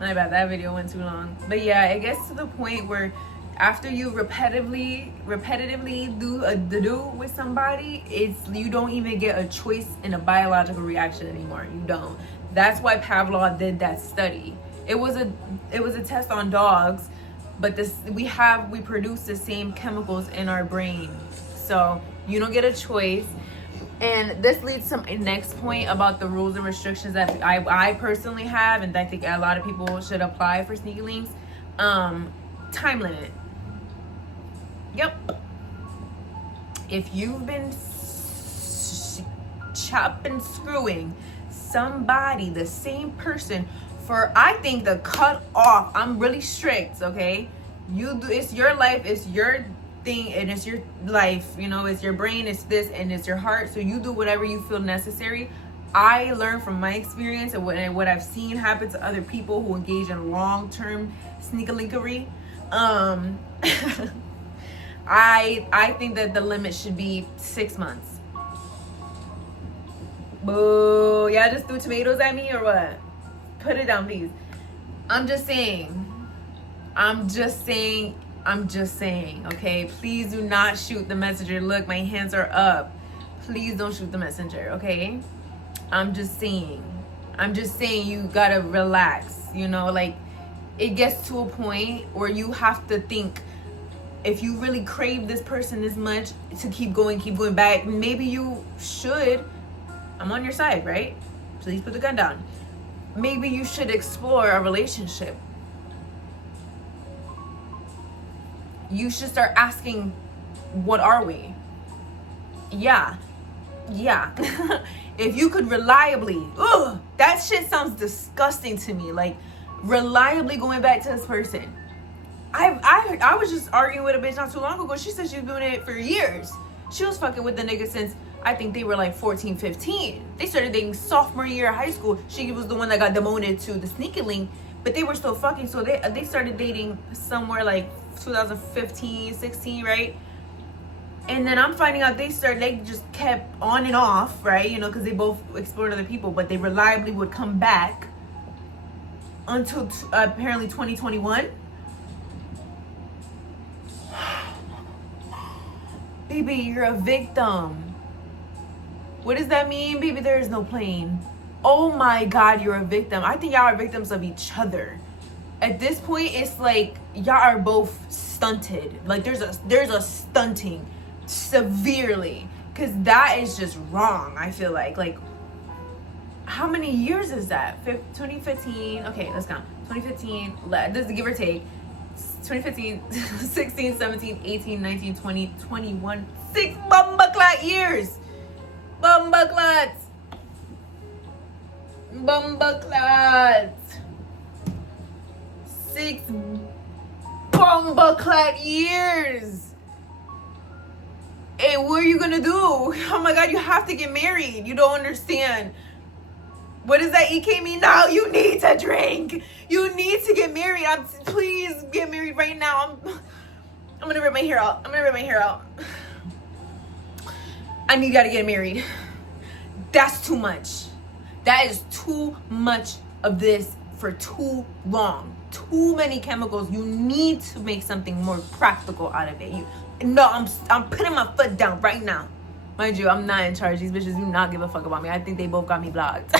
My bad, that video went too long. But yeah, it gets to the point where after you repetitively do the do with somebody, you don't even get a choice in a biological reaction anymore. You don't. That's why Pavlov did that study. It was a test on dogs, but we produce the same chemicals in our brain. So you don't get a choice. And this leads to my next point about the rules and restrictions that I personally have, and I think a lot of people should apply for sneaky links. Time limit. Yep. If you've been chopping, screwing somebody, the same person, for I think the cut off, I'm really strict, okay? It's your life, it's your thing, and it's your life, it's your brain, it's this, and it's your heart, so you do whatever you feel necessary. I learned from my experience and what I've seen happen to other people who engage in long-term sneakalinkery. I think that the limit should be 6 months. Boo, y'all just threw tomatoes at me or what? Put it down, please. I'm just saying, okay? Please do not shoot the messenger. Look, my hands are up. Please don't shoot the messenger, okay? I'm just saying you gotta relax, it gets to a point where you have to think, if you really crave this person this much to keep going back, maybe you should, I'm on your side, right? Please put the gun down. Maybe you should explore a relationship. You should start asking, what are we? Yeah. If you could reliably, that shit sounds disgusting to me. Like, reliably going back to this person. I was just arguing with a bitch not too long ago. She said she was doing it for years. She was fucking with the nigga since I think they were like 14, 15. They started dating sophomore year of high school. She was the one that got demoted to the sneaky link, but they were still fucking. So they started dating somewhere like 2015, 16, right? And then I'm finding out they just kept on and off, right? Because they both explored other people, but they reliably would come back until apparently 2021. Baby, you're a victim. What does that mean? Baby, there is no plane. Oh my God, you're a victim. I think y'all are victims of each other. At this point, it's like y'all are both stunted. Like there's a stunting severely, because that is just wrong. I feel like how many years is that? 2015. Okay, let's count. 2015. This is give or take. 2015, 16, 17, 18, 19, 20, 21, 6 bumbaclat years. Bumbaclats. 6 bumbaclat years. And what are you gonna do? Oh my God, you have to get married. You don't understand. What does that EK mean? Now you need to drink. You need to get married. Please get married right now. I'm gonna rip my hair out. I need y'all to get married. That's too much. That is too much of this for too long. Too many chemicals. You need to make something more practical out of it. I'm putting my foot down right now. Mind you, I'm not in charge. These bitches do not give a fuck about me. I think they both got me blocked.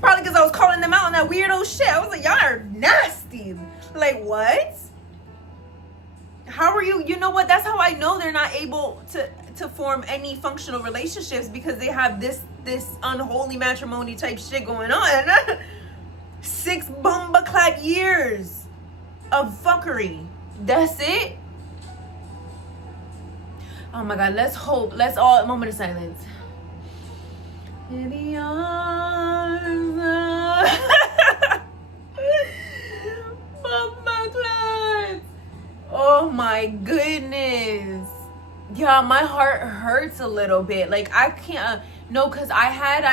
Probably because I was calling them out on that weirdo shit. I was like, y'all are nasty. Like, what? How are you? You know what? That's how I know they're not able to form any functional relationships, because they have this unholy matrimony type shit going on. 6 bumbaclad years of fuckery. That's it. Oh my God, let's hope. Let's all, moment of silence. In the arms of my clients. Oh my goodness. Yeah, my heart hurts a little bit. Like, I can't, no, because I had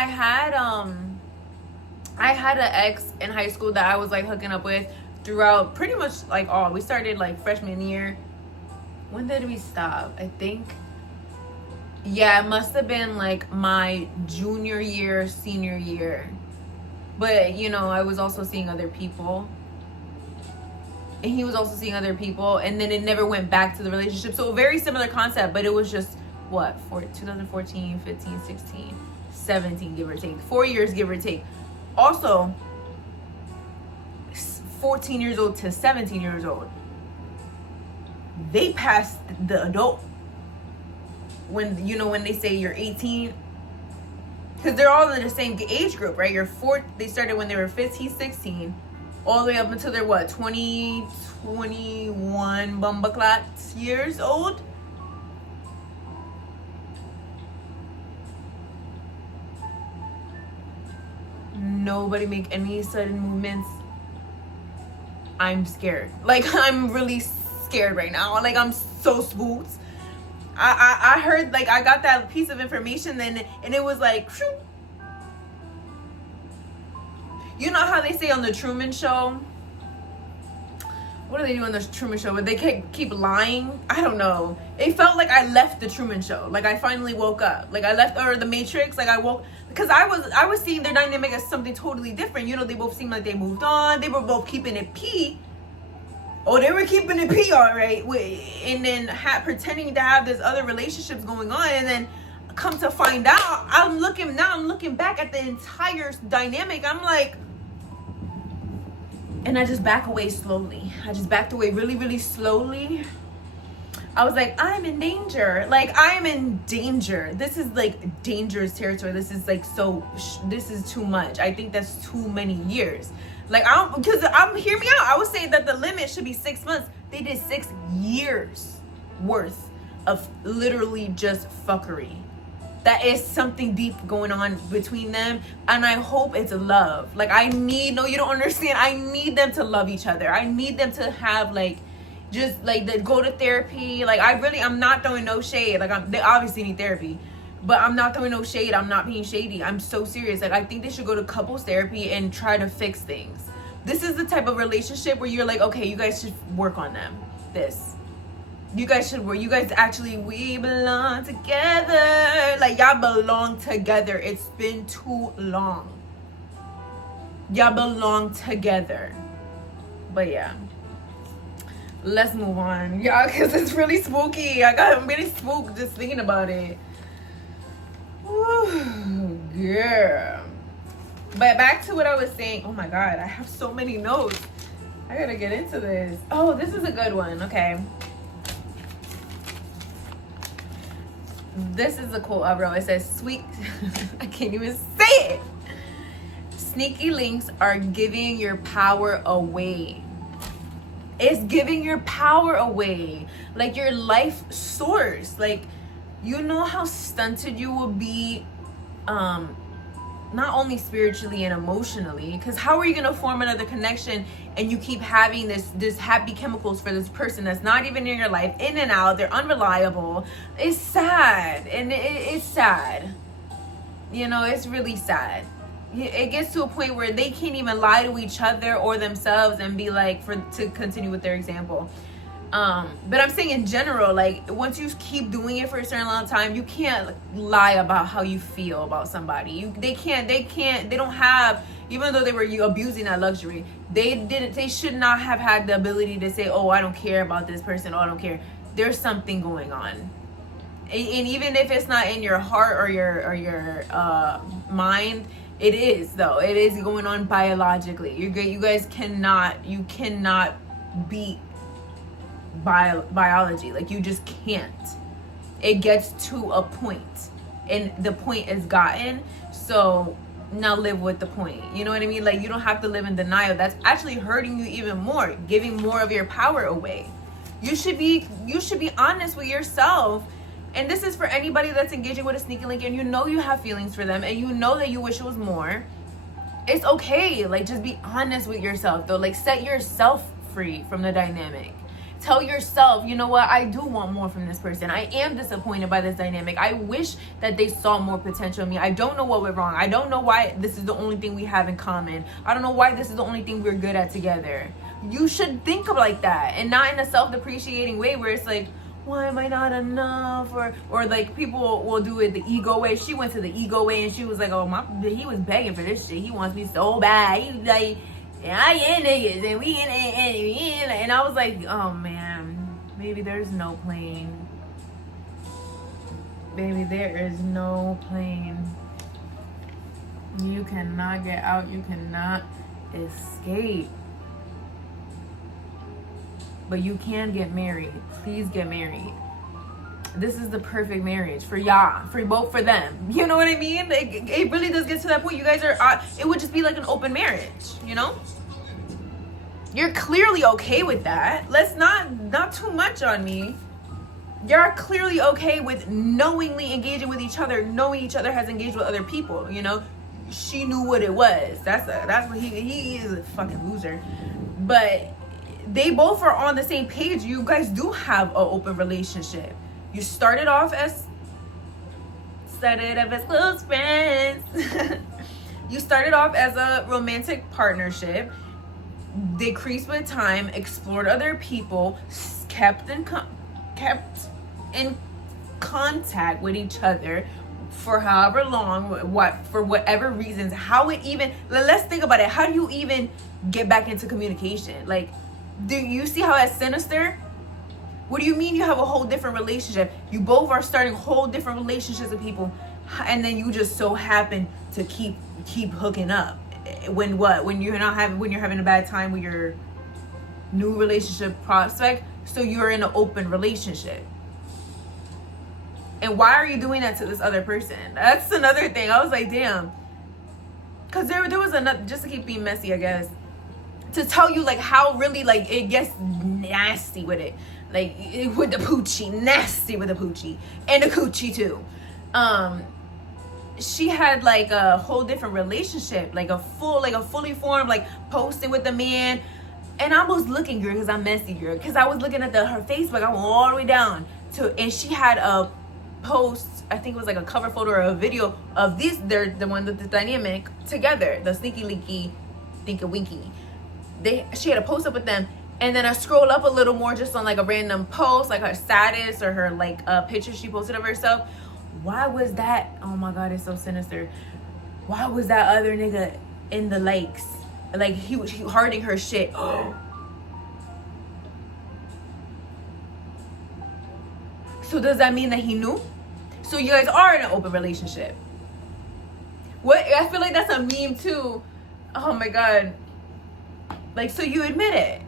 an ex in high school that I was like hooking up with throughout pretty much like all. We started like freshman year. When did we stop? I think, yeah, it must have been like my junior year, senior year. But, you know, I was also seeing other people. And he was also seeing other people. And then it never went back to the relationship. So a very similar concept. But it was just, what? 2014, 15, 16, 17, give or take. 4 years, give or take. Also, 14 years old to 17 years old. They passed the adult. When, you know, when they say you're 18, because they're all in the same age group, right? They started when they were 15, 16, all the way up until they're what, 20, 21 bumbaclat years old. Nobody make any sudden movements. I'm scared. Like, I'm really scared right now. Like, I'm so spooked. I heard, like, I got that piece of information then, and it was like, phew. You know how they say on the Truman Show? What do they do on the Truman Show? But they keep lying? I don't know. It felt like I left the Truman Show. Like, I finally woke up. Like, I left, or the Matrix. Like, I woke, because I was seeing their dynamic as something totally different. You know, they both seemed like they moved on. They were both keeping it P. Oh, they were keeping it P, all right. And then pretending to have this other relationships going on. And then come to find out, I'm looking back at the entire dynamic. I'm like, and I just back away slowly. I just backed away really, really slowly. I was like, I'm in danger. Like, I'm in danger. This is like dangerous territory. This is like, this is too much. I think that's too many years. Like, hear me out. I would say that the limit should be 6 months. They did 6 years worth of literally just fuckery. That is something deep going on between them. And I hope it's love. Like, you don't understand. I need them to love each other. I need them to have, like, just, like, go to therapy. Like, I'm not throwing no shade. Like, they obviously need therapy. But I'm not throwing no shade. I'm not being shady. I'm so serious. Like, I think they should go to couples therapy and try to fix things. This is the type of relationship where you're like, okay, you guys should work on them. You guys should work. You guys actually, we belong together. Like, y'all belong together. It's been too long. Y'all belong together. But yeah. Let's move on. Y'all, because it's really spooky. I'm really spooked just thinking about it. Ooh, girl. But back to what I was saying. Oh my God, I have so many notes. I gotta get into this. Oh, this is a good one. Okay. This is a quote I wrote. It says, sweet, I can't even say it. Sneaky links are giving your power away. It's giving your power away. Like, your life source. Like, you know how stunted you will be, not only spiritually and emotionally, because how are you going to form another connection and you keep having this happy chemicals for this person that's not even in your life, in and out, they're unreliable. It's sad. And it's sad. You know, it's really sad. It gets to a point where they can't even lie to each other or themselves and be like, to continue with their example. But I'm saying in general, like, once you keep doing it for a certain amount of time, you can't lie about how you feel about somebody. They don't have, even though they were abusing that luxury, they should not have had the ability to say, oh, I don't care about this person, oh, I don't care. There's something going on. And even if it's not in your heart or your mind, it is, though. It is going on biologically. You guys cannot beat biology. Like, you just can't. It gets to a point, and the point is gotten. So now live with the point. You know what I mean? Like, you don't have to live in denial. That's actually hurting you even more, giving more of your power away. You should be honest with yourself. And this is for anybody that's engaging with a sneaky link and you know you have feelings for them and you know that you wish it was more. It's okay. Like, just be honest with yourself, though. Like, set yourself free from the dynamic. Tell yourself, you know what, I do want more from this person. I am disappointed by this dynamic. I wish that they saw more potential in me. I don't know what went wrong. I don't know why this is the only thing we have in common. I don't know why this is the only thing we're good at together. You should think of like that, and not in a self-depreciating way where it's like, why am I not enough? Or like people will do it the ego way. She went to the ego way and she was like, oh he was begging for this shit. He wants me so bad. He like, I in niggas and we in, and I was like, oh man, maybe there's no plane. Baby, there is no plane. You cannot get out. You cannot escape. But you can get married. Please get married. This is the perfect marriage for y'all, for them. You know what I mean? It really does get to that point. You guys are, it would just be like an open marriage, you know? You're clearly okay with that. Let's not too much on me. You're clearly okay with knowingly engaging with each other, knowing each other has engaged with other people, you know? She knew what it was. That's what he is a fucking loser. But they both are on the same page. You guys do have an open relationship. You started off as close friends. You started off as a romantic partnership, decreased with time, explored other people, kept in contact with each other for however long, for whatever reasons. How it even, let's think about it. How do you even get back into communication? Like, do you see how that's sinister? What do you mean you have a whole different relationship? You both are starting whole different relationships with people, and then you just so happen to keep hooking up. When you're having a bad time with your new relationship prospect, so you're in an open relationship. And why are you doing that to this other person? That's another thing. I was like, damn. Because there was another, just to keep being messy, I guess, to tell you like how really like it gets nasty with it. Like with the poochie, nasty with the poochie. And the coochie too. She had like a whole different relationship, like a fully formed, like posting with the man. And I was looking, girl, because I'm messy, girl. Because I was looking at her Facebook. I went all the way down to, and she had a post, I think it was like a cover photo or a video of they're the one with the dynamic together, the sneaky leaky thinky winky. She had a post up with them, and then I scroll up a little more just on like a random post, like her status or her like picture she posted of herself. Why was that? Oh my god, it's so sinister. Why was that other nigga in the likes? Like he hearting her shit. So does that mean that he knew? So you guys are in an open relationship. What? I feel like that's a meme too. Oh my god. Like, so you admit it.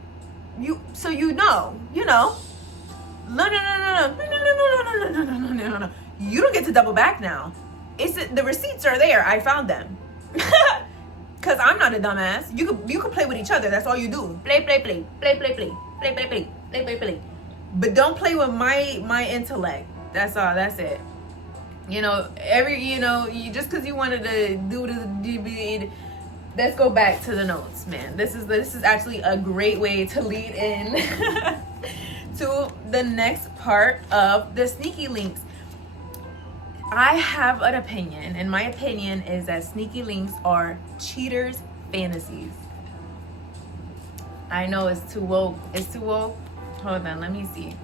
You know. No. You don't get to double back now. The receipts are there. I found them. Cause I'm not a dumbass. You could play with each other. That's all you do. Play. But don't play with my intellect. That's all. That's it. You just because you wanted to do the, let's go back to the notes, man. This is actually a great way to lead in to the next part of the sneaky links. I have an opinion, and my opinion is that sneaky links are cheaters' fantasies. I know it's too woke. Hold on, let me see.